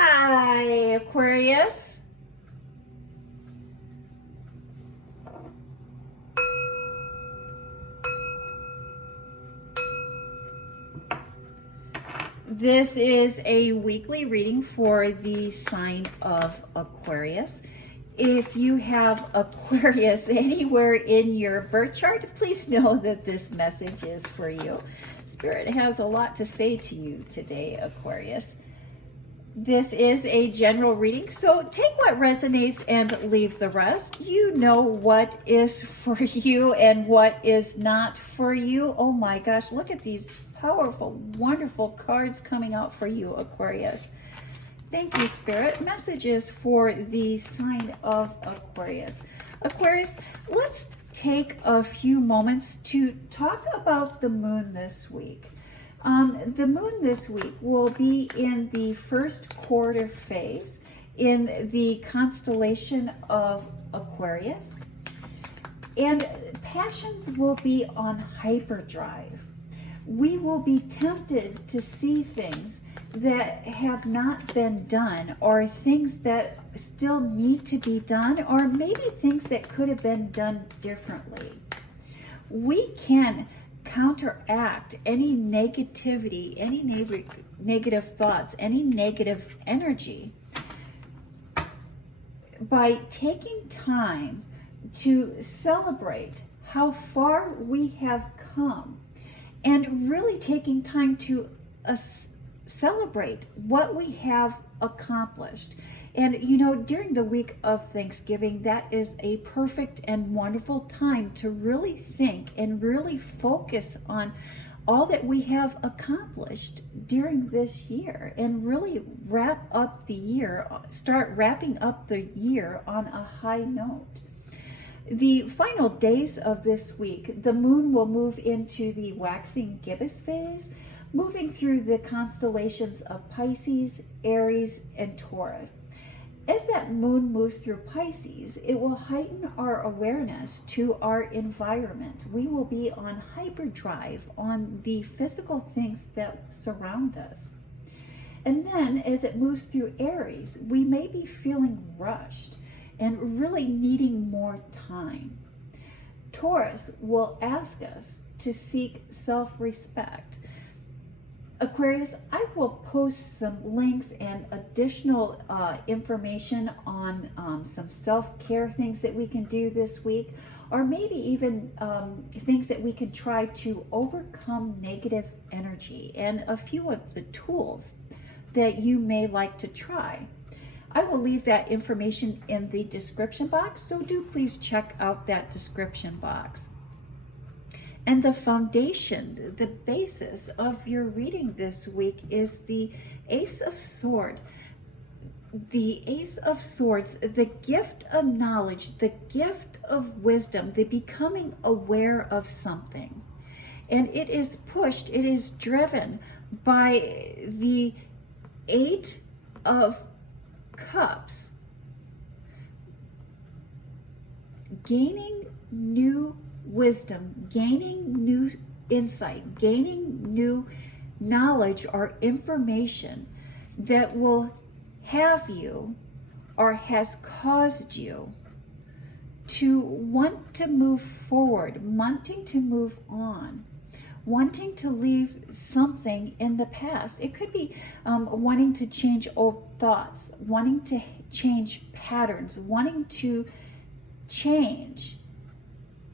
Hi, Aquarius. This is a weekly reading for the sign of Aquarius. If you have Aquarius anywhere in your birth chart, please know that this message is for you. Spirit has a lot to say to you today, Aquarius. This is a general reading, so take what resonates and leave the rest. You know what is for you and what is not for you. Oh my gosh, look at these powerful, wonderful cards coming out for you, Aquarius. Thank you, Spirit. Messages for the sign of Aquarius. Aquarius, let's take a few moments to talk about the moon this week. The moon this week will be in the first quarter phase in the constellation of Aquarius, and passions will be on hyperdrive. We will be tempted to see things that have not been done, or things that still need to be done, or maybe things that could have been done differently. We can counteract any negativity, any negative thoughts, any negative energy by taking time to celebrate how far we have come, and really taking time to celebrate what we have accomplished. And you know, during the week of Thanksgiving, that is a perfect and wonderful time to really think and really focus on all that we have accomplished during this year, and really wrap up the year, start wrapping up the year on a high note. The final days of this week, the moon will move into the Waxing Gibbous phase, moving through the constellations of Pisces, Aries, and Taurus. As that moon moves through Pisces, it will heighten our awareness to our environment. We will be on hyperdrive on the physical things that surround us. And then as it moves through Aries, we may be feeling rushed and really needing more time. Taurus will ask us to seek self-respect. Aquarius, I will post some links and additional information on some self-care things that we can do this week, or maybe even things that we can try to overcome negative energy, and a few of the tools that you may like to try. I will leave that information in the description box, so do please check out that description box. And the foundation, the basis of your reading this week is the Ace of Swords. The Ace of Swords, the gift of knowledge, the gift of wisdom, the becoming aware of something. And it is pushed, it is driven by the Eight of Cups, gaining new wisdom, gaining new insight, gaining new knowledge or information that will have you, or has caused you, to want to move forward, wanting to move on, wanting to leave something in the past. It could be wanting to change old thoughts, wanting to change patterns, wanting to change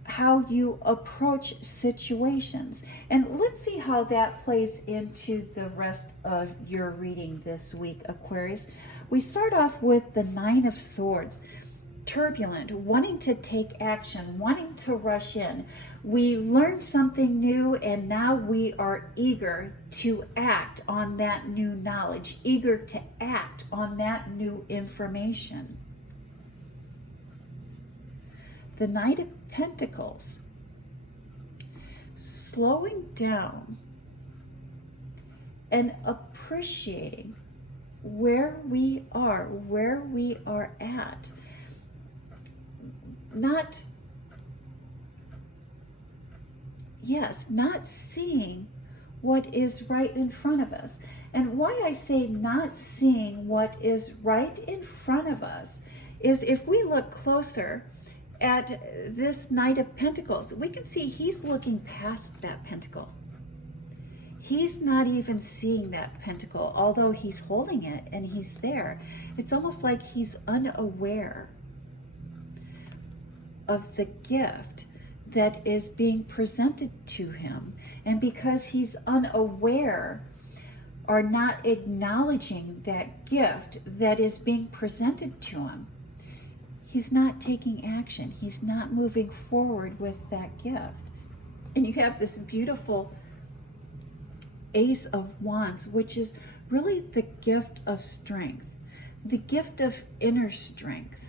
how you approach situations. And let's see how that plays into the rest of your reading this week, Aquarius. We start off with the Nine of Swords. Turbulent, wanting to take action, wanting to rush in. We learned something new, and now we are eager to act on that new knowledge, eager to act on that new information. The Knight of Pentacles, slowing down and appreciating where we are at. Not seeing what is right in front of us. And why I say not seeing what is right in front of us is if we look closer at this Knight of Pentacles, we can see he's looking past that pentacle. He's not even seeing that pentacle, although he's holding it and he's there. It's almost like he's unaware of the gift that is being presented to him. And because he's unaware or not acknowledging that gift that is being presented to him, he's not taking action. He's not moving forward with that gift. And you have this beautiful Ace of Wands, which is really the gift of strength, the gift of inner strength.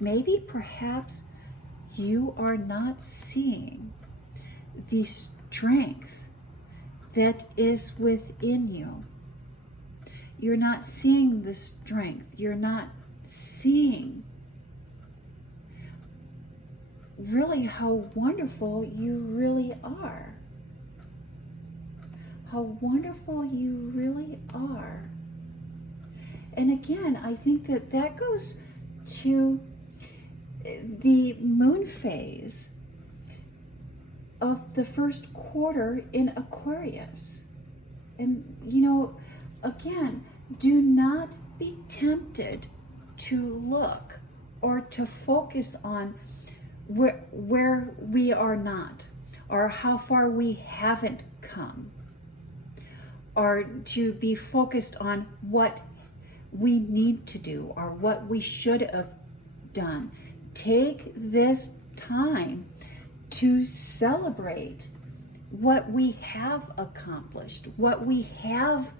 Maybe perhaps you are not seeing the strength that is within you. You're not seeing the strength. You're not seeing really how wonderful you really are. How wonderful you really are. And again, I think that that goes to the moon phase of the first quarter in Aquarius. And, you know, again, do not be tempted to look or to focus on where we are not, or how far we haven't come, or to be focused on what we need to do or what we should have done. Take this time to celebrate what we have accomplished, what we have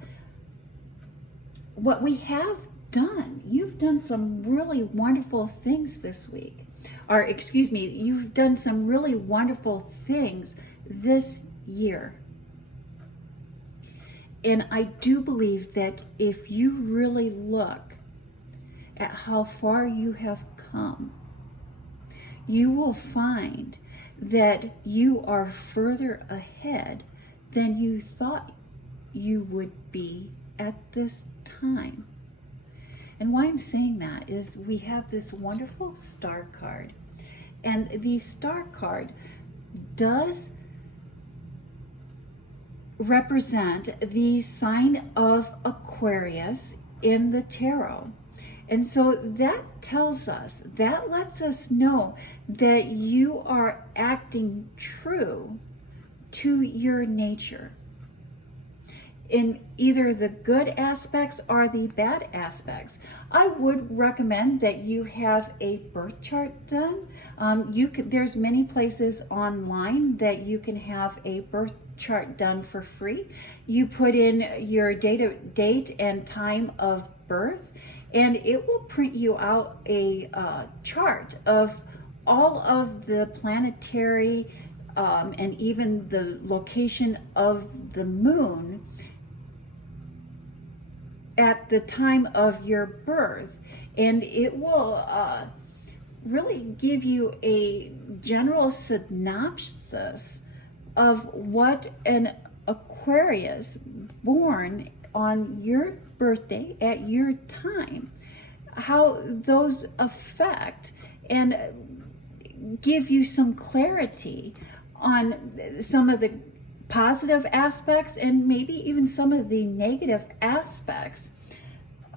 done. You've done some really wonderful things this week. Or excuse me, you've done some really wonderful things this year. And I do believe that if you really look at how far you have come, you will find that you are further ahead than you thought you would be at this time. And why I'm saying that is we have this wonderful star card. And the star card does represent the sign of Aquarius in the tarot. And so that tells us, that lets us know that you are acting true to your nature in either the good aspects or the bad aspects. I would recommend that you have a birth chart done. There's many places online that you can have a birth chart done for free. You put in your date and time of birth, and it will print you out a chart of all of the planetary and even the location of the moon at the time of your birth. And it will really give you a general synopsis of what an Aquarius born on your birthday at your time, how those affect, and give you some clarity on some of the positive aspects and maybe even some of the negative aspects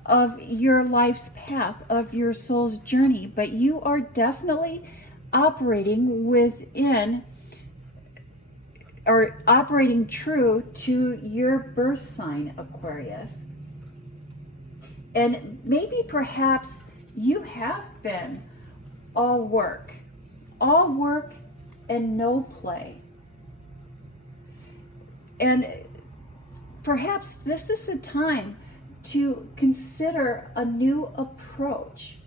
of your life's path, of your soul's journey. But you are definitely operating within or operating true to your birth sign, Aquarius. And maybe perhaps you have been all work and no play. And perhaps this is a time to consider a new approach.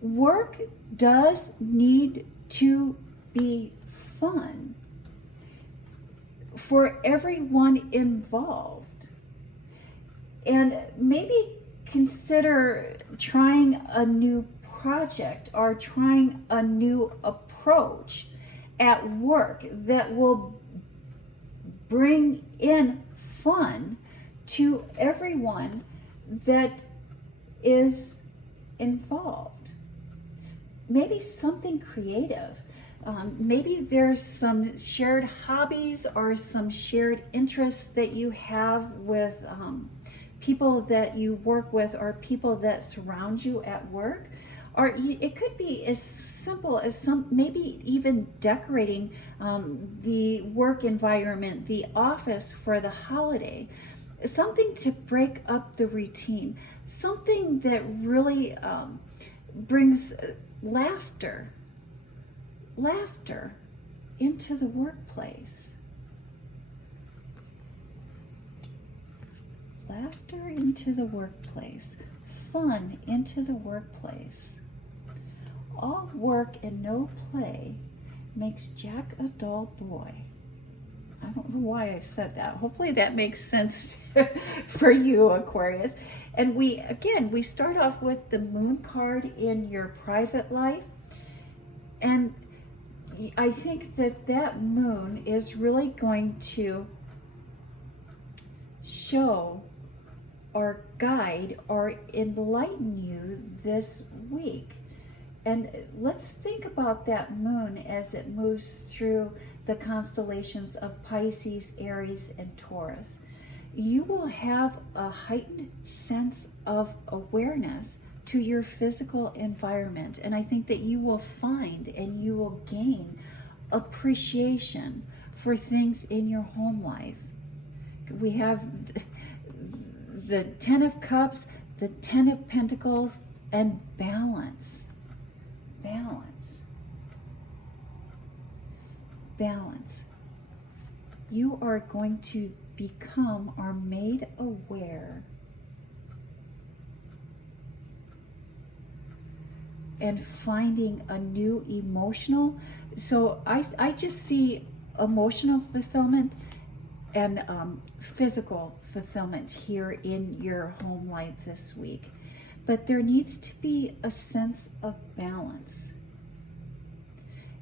Work does need to be fun for everyone involved. And maybe consider trying a new project or trying a new approach at work that will bring in fun to everyone that is involved. Maybe something creative. Maybe there's some shared hobbies or some shared interests that you have with people that you work with or people that surround you at work. Or it could be as simple as maybe even decorating the work environment, the office for the holiday. Something to break up the routine. Something that really brings laughter into the workplace. Laughter into the workplace. Fun into the workplace. All work and no play makes Jack a dull boy. I don't know why I said that. Hopefully that makes sense for you, Aquarius. And we start off with the moon card in your private life. And I think that moon is really going to show or guide or enlighten you this week. And let's think about that moon as it moves through the constellations of Pisces, Aries, and Taurus. You will have a heightened sense of awareness to your physical environment. And I think that you will find and you will gain appreciation for things in your home life. We have the 10 of Cups, the 10 of Pentacles, and balance. Balance. You are going to become or made aware and finding a new emotional. So I just see emotional fulfillment and physical fulfillment here in your home life this week. But there needs to be a sense of balance.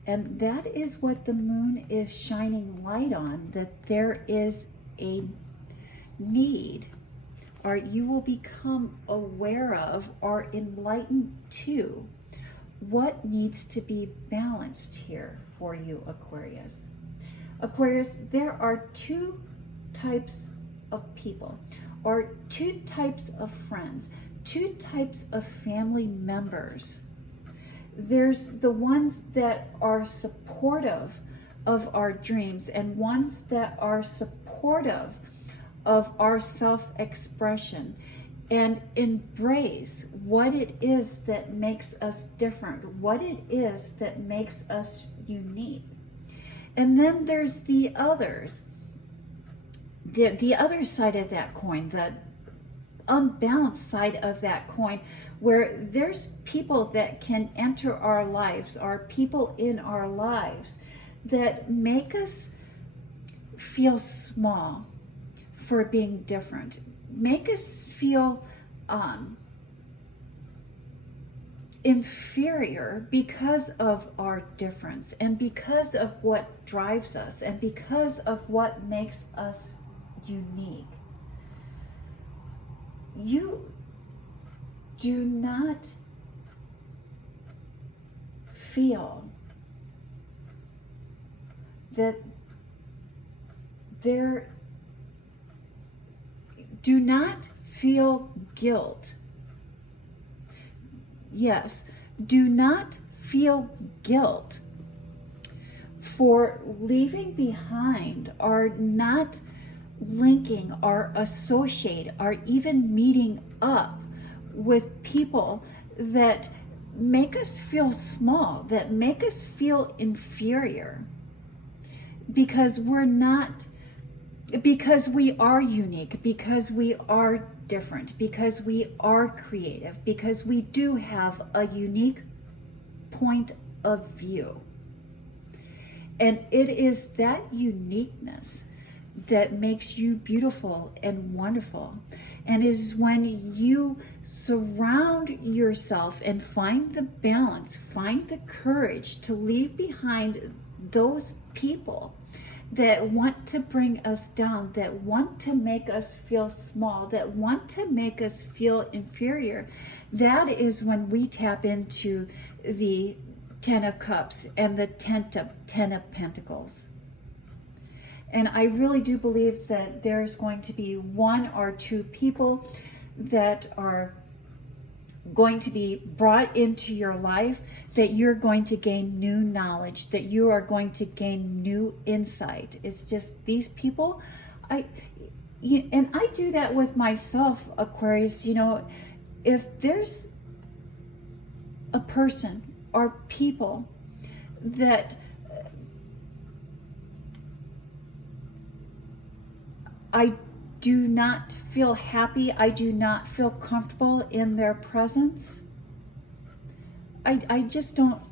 And that is what the moon is shining light on, that there is a need, or you will become aware of or enlightened to what needs to be balanced here for you, Aquarius. Aquarius, there are two types of people, or two types of friends, two types of family members. There's the ones that are supportive of our dreams and ones that are supportive of our self-expression and embrace what it is that makes us different, what it is that makes us unique. And then there's the others, the other side of that coin, the unbalanced side of that coin, where there's people that can enter our lives, or people in our lives that make us feel small for being different, make us feel inferior because of our difference and because of what drives us and because of what makes us unique. You do not feel that do not feel guilt. Yes, do not feel guilt for leaving behind or not linking or associate or even meeting up with people that make us feel small, that make us feel inferior, because we're not, because we are unique, because we are different, because we are creative, because we do have a unique point of view. And it is that uniqueness that makes you beautiful and wonderful. And is when you surround yourself and find the balance, find the courage to leave behind those people that want to bring us down, that want to make us feel small, that want to make us feel inferior, that is when we tap into the Ten of Cups and the Ten of Pentacles. And I really do believe that there's going to be one or two people that are going to be brought into your life, that you're going to gain new knowledge, that you are going to gain new insight. It's just these people, and I do that with myself, Aquarius. You know, if there's a person or people that I do not feel happy, I do not feel comfortable in their presence, I just don't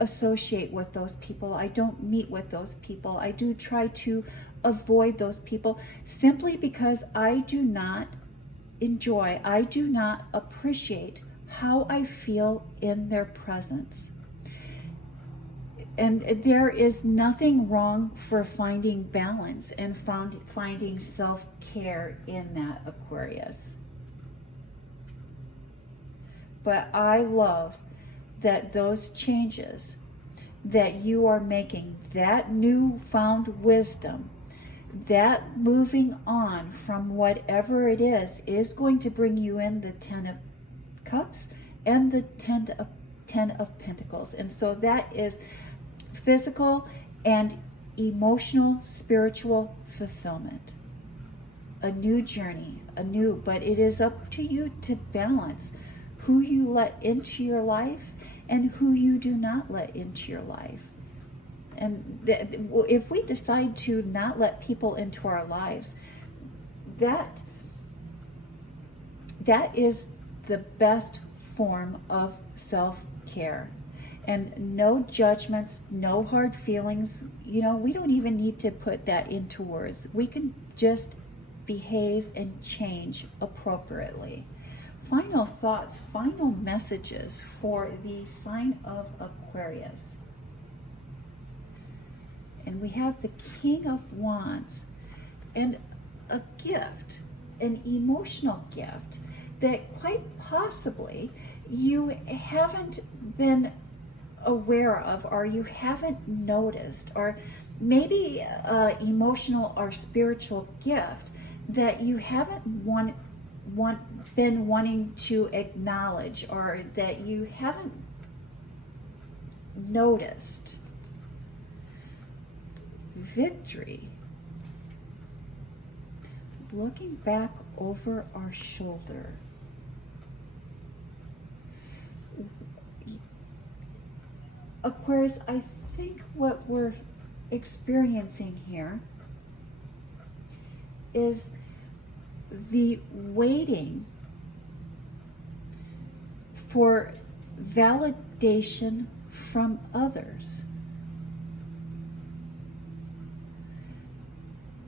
associate with those people. I don't meet with those people. I do try to avoid those people simply because I do not enjoy, I do not appreciate how I feel in their presence. And there is nothing wrong for finding balance and finding self-care in that, Aquarius. But I love that those changes that you are making, that newfound wisdom, that moving on from whatever it is going to bring you in the Ten of Cups and the Ten of Pentacles. And so that is physical and emotional, spiritual fulfillment. A new journey, but it is up to you to balance who you let into your life and who you do not let into your life. And if we decide to not let people into our lives, that is the best form of self-care. And no judgments, no hard feelings. You know, we don't even need to put that into words. We can just behave and change appropriately. Final thoughts, final messages for the sign of Aquarius. And we have the King of Wands and a gift, an emotional gift that quite possibly you haven't been aware of, or you haven't noticed, or maybe emotional or spiritual gift that you haven't been wanting to acknowledge, or that you haven't noticed. Victory. Looking back over our shoulder. Aquarius, I think what we're experiencing here is the waiting for validation from others.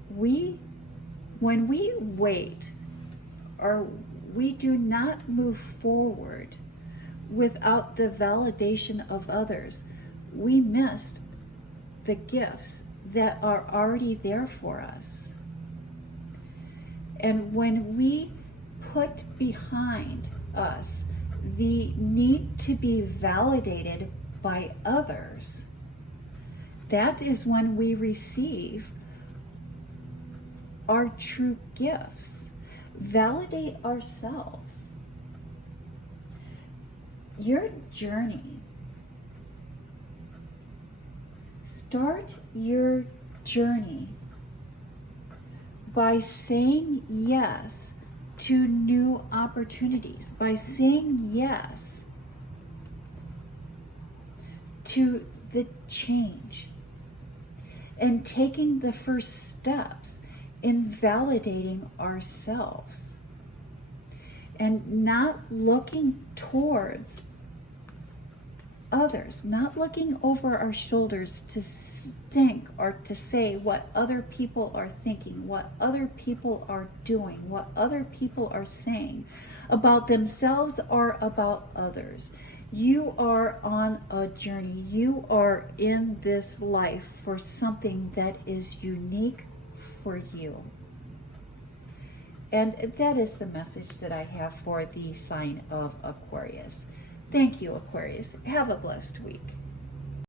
When we wait, or we do not move forward without the validation of others, we missed the gifts that are already there for us. And when we put behind us the need to be validated by others, that is when we receive our true gifts. Validate ourselves. Your journey. Start your journey by saying yes to new opportunities, by saying yes to the change, and taking the first steps in validating ourselves, and not looking towards others, not looking over our shoulders to think or to say what other people are thinking, what other people are doing, what other people are saying about themselves or about others. You are on a journey. You are in this life for something that is unique for you. And that is the message that I have for the sign of Aquarius. Thank you, Aquarius. Have a blessed week.